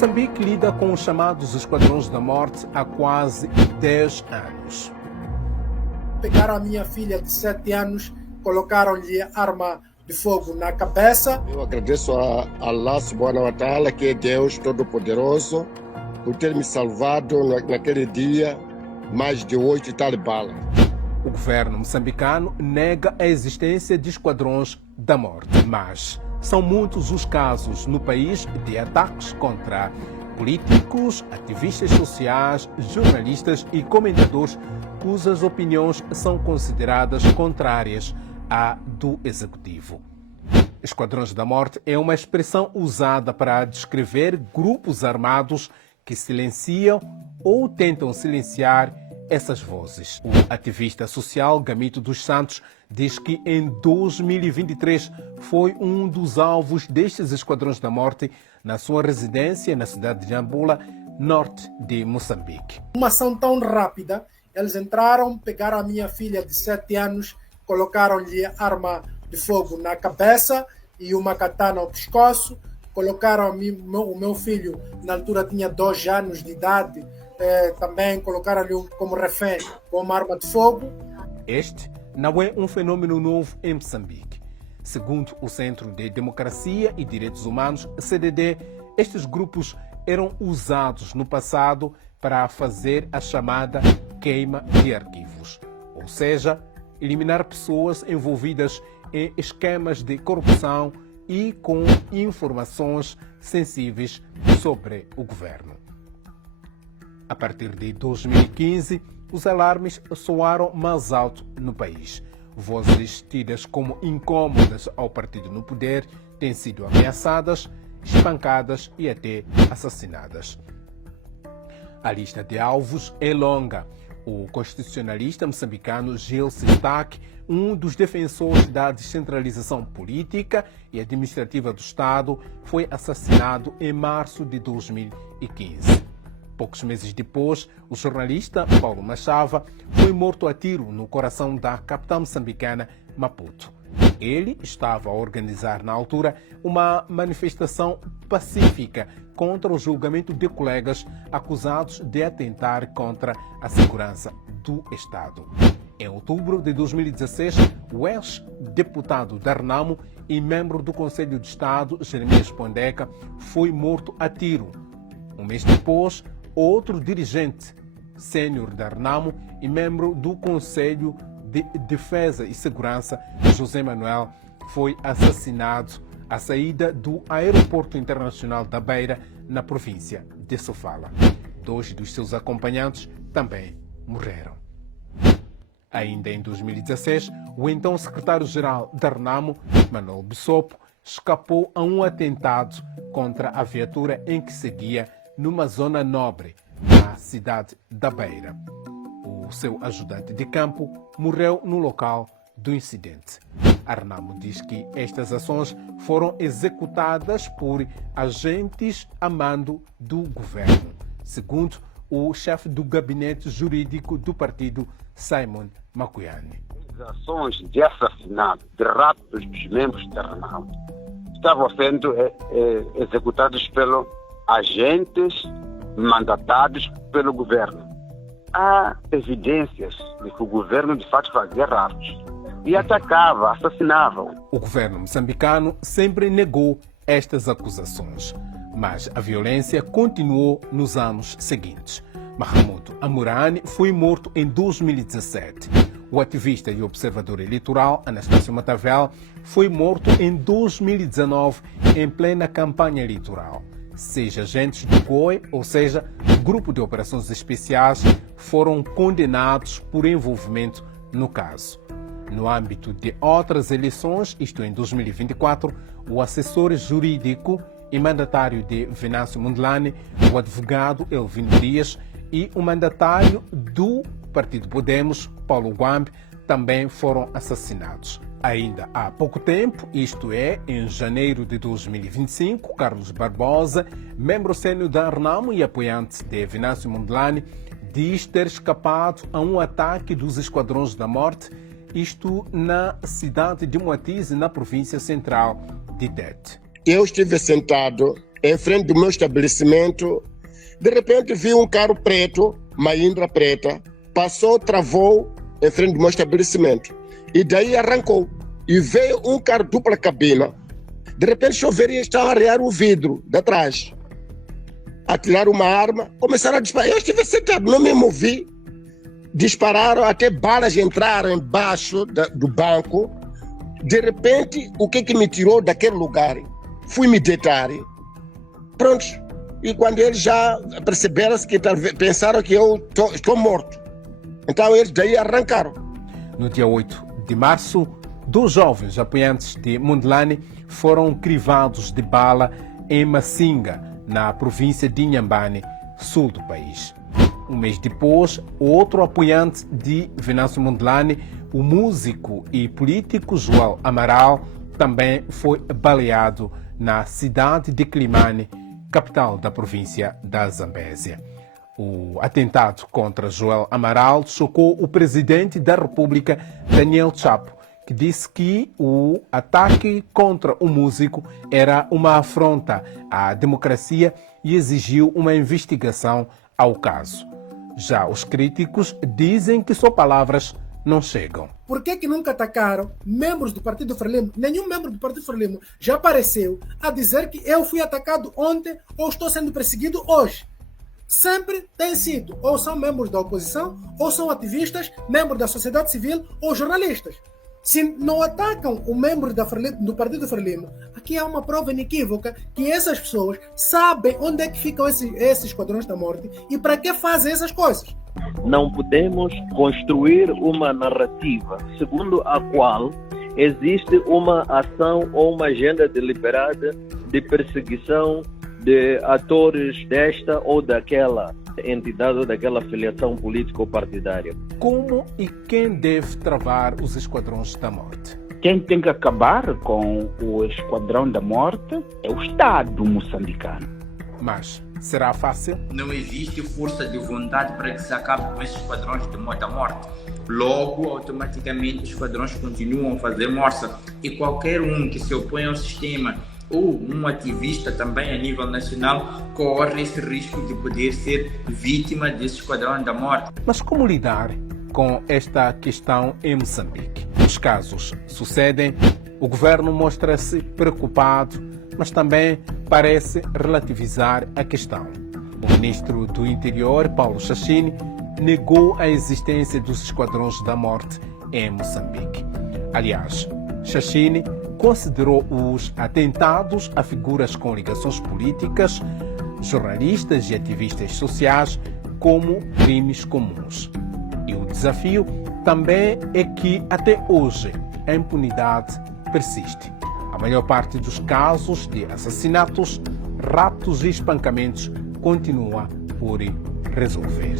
Moçambique lida com os chamados Esquadrões da Morte há quase 10 anos. Pegaram a minha filha de 7 anos, colocaram-lhe arma de fogo na cabeça. Eu agradeço a Allah subhanahu wa ta'ala, que é Deus Todo-Poderoso, por ter me salvado naquele dia mais de 8 balas. O governo moçambicano nega a existência de esquadrões da morte, mas são muitos os casos no país de ataques contra políticos, ativistas sociais, jornalistas e comentadores cujas opiniões são consideradas contrárias à do executivo. Esquadrões da Morte é uma expressão usada para descrever grupos armados que silenciam ou tentam silenciar essas vozes. O ativista social Gamito dos Santos diz que em 2023 foi um dos alvos destes Esquadrões da Morte na sua residência na cidade de Nampula, norte de Moçambique. Uma ação tão rápida, eles entraram, pegaram a minha filha de 7 anos, colocaram-lhe arma de fogo na cabeça e uma katana ao pescoço, colocaram o meu filho, na altura tinha 2 anos de idade, também colocaram-lhe como refém com uma arma de fogo. Este não é um fenômeno novo em Moçambique. Segundo o Centro de Democracia e Direitos Humanos, CDD, estes grupos eram usados no passado para fazer a chamada queima de arquivos, ou seja, eliminar pessoas envolvidas em esquemas de corrupção e com informações sensíveis sobre o governo. A partir de 2015, os alarmes soaram mais alto no país. Vozes tidas como incômodas ao partido no poder têm sido ameaçadas, espancadas e até assassinadas. A lista de alvos é longa. O constitucionalista moçambicano Gil Sistak, um dos defensores da descentralização política e administrativa do Estado, foi assassinado em março de 2015. Poucos meses depois, o jornalista Paulo Machava foi morto a tiro no coração da capital moçambicana, Maputo. Ele estava a organizar, na altura, uma manifestação pacífica contra o julgamento de colegas acusados de atentar contra a segurança do Estado. Em outubro de 2016, o ex-deputado da Renamo e membro do Conselho de Estado, Jeremias Pondeca, foi morto a tiro. Um mês depois, outro dirigente sênior da Renamo e membro do Conselho de Defesa e Segurança, José Manuel, foi assassinado à saída do Aeroporto Internacional da Beira, na província de Sofala. 2 dos seus acompanhantes também morreram. Ainda em 2016, o então secretário-geral da Renamo, Manuel Bissopo, escapou a um atentado contra a viatura em que seguia numa zona nobre, na cidade da Beira. O seu ajudante de campo morreu no local do incidente. A Renamo diz que estas ações foram executadas por agentes a mando do governo, segundo o chefe do gabinete jurídico do partido, Simon Makuyane. As ações de assassinato, de raptos dos membros da Renamo estavam sendo executadas pelos agentes mandatados pelo governo. Há evidências de que o governo de fato fazia raptos e atacava, assassinava. O governo moçambicano sempre negou estas acusações, mas a violência continuou nos anos seguintes. Mahmoud Amurani foi morto em 2017. O ativista e observador eleitoral Anastácio Matavel foi morto em 2019 em plena campanha eleitoral. 6 agentes do GOI, ou seja, Grupo de Operações Especiais, foram condenados por envolvimento no caso. No âmbito de outras eleições, isto em 2024, o assessor jurídico e mandatário de Venâncio Mondlane, o advogado Elvino Dias e o mandatário do Partido Podemos, Paulo Guambe, também foram assassinados. Ainda há pouco tempo, isto é, em janeiro de 2025, Carlos Barbosa, membro sênior da Renamo e apoiante de Venâncio Mondlane, diz ter escapado a um ataque dos Esquadrões da Morte, isto na cidade de Moatize, na província central de Tete. Eu estive sentado em frente do meu estabelecimento. De repente vi um carro preto, Mahindra preta, passou, travou em frente do meu estabelecimento. E daí arrancou. E veio um carro dupla cabina. De repente choveria e estavam a arear o vidro de trás. A tirar uma arma, começaram a disparar. Eu estive sentado, não me movi. Dispararam, até balas entraram embaixo do banco. De repente, o que me tirou daquele lugar? Fui me deitar. Pronto. E quando eles já perceberam que pensaram que eu estou morto. Então eles daí arrancaram. No dia 8 de março, 2 jovens apoiantes de Mondlane foram crivados de bala em Massinga, na província de Inhambane, sul do país. Um mês depois, outro apoiante de Venâncio Mondlane, o músico e político Joel Amaral, também foi baleado na cidade de Climane, capital da província da Zambésia. O atentado contra Joel Amaral chocou o presidente da República, Daniel Chapo, que disse que o ataque contra o músico era uma afronta à democracia e exigiu uma investigação ao caso. Já os críticos dizem que só palavras não chegam. Por que nunca atacaram membros do Partido Frelimo? Nenhum membro do Partido Frelimo já apareceu a dizer que eu fui atacado ontem ou estou sendo perseguido hoje. Sempre tem sido, ou são membros da oposição, ou são ativistas, membros da sociedade civil ou jornalistas. Se não atacam o membro do Partido Frelimo, aqui há uma prova inequívoca que essas pessoas sabem onde é que ficam esses esquadrões da morte e para que fazem essas coisas. Não podemos construir uma narrativa segundo a qual existe uma ação ou uma agenda deliberada de perseguição de atores desta ou daquela entidade ou daquela filiação político-partidária. Como e quem deve travar os esquadrões da morte? Quem tem que acabar com o esquadrão da morte é o Estado moçambicano. Mas será fácil? Não existe força de vontade para que se acabe com esses esquadrões de moto à morte. Logo, automaticamente, os esquadrões continuam a fazer morte. E qualquer um que se opõe ao sistema ou um ativista também a nível nacional corre esse risco de poder ser vítima desse esquadrão da morte. Mas como lidar com esta questão em Moçambique? Os casos sucedem, o governo mostra-se preocupado, mas também parece relativizar a questão. O ministro do Interior, Paulo Chachine, negou a existência dos esquadrões da morte em Moçambique. Aliás, Chachine considerou os atentados a figuras com ligações políticas, jornalistas e ativistas sociais como crimes comuns. E o desafio também é que, até hoje, a impunidade persiste. A maior parte dos casos de assassinatos, raptos e espancamentos continua por resolver.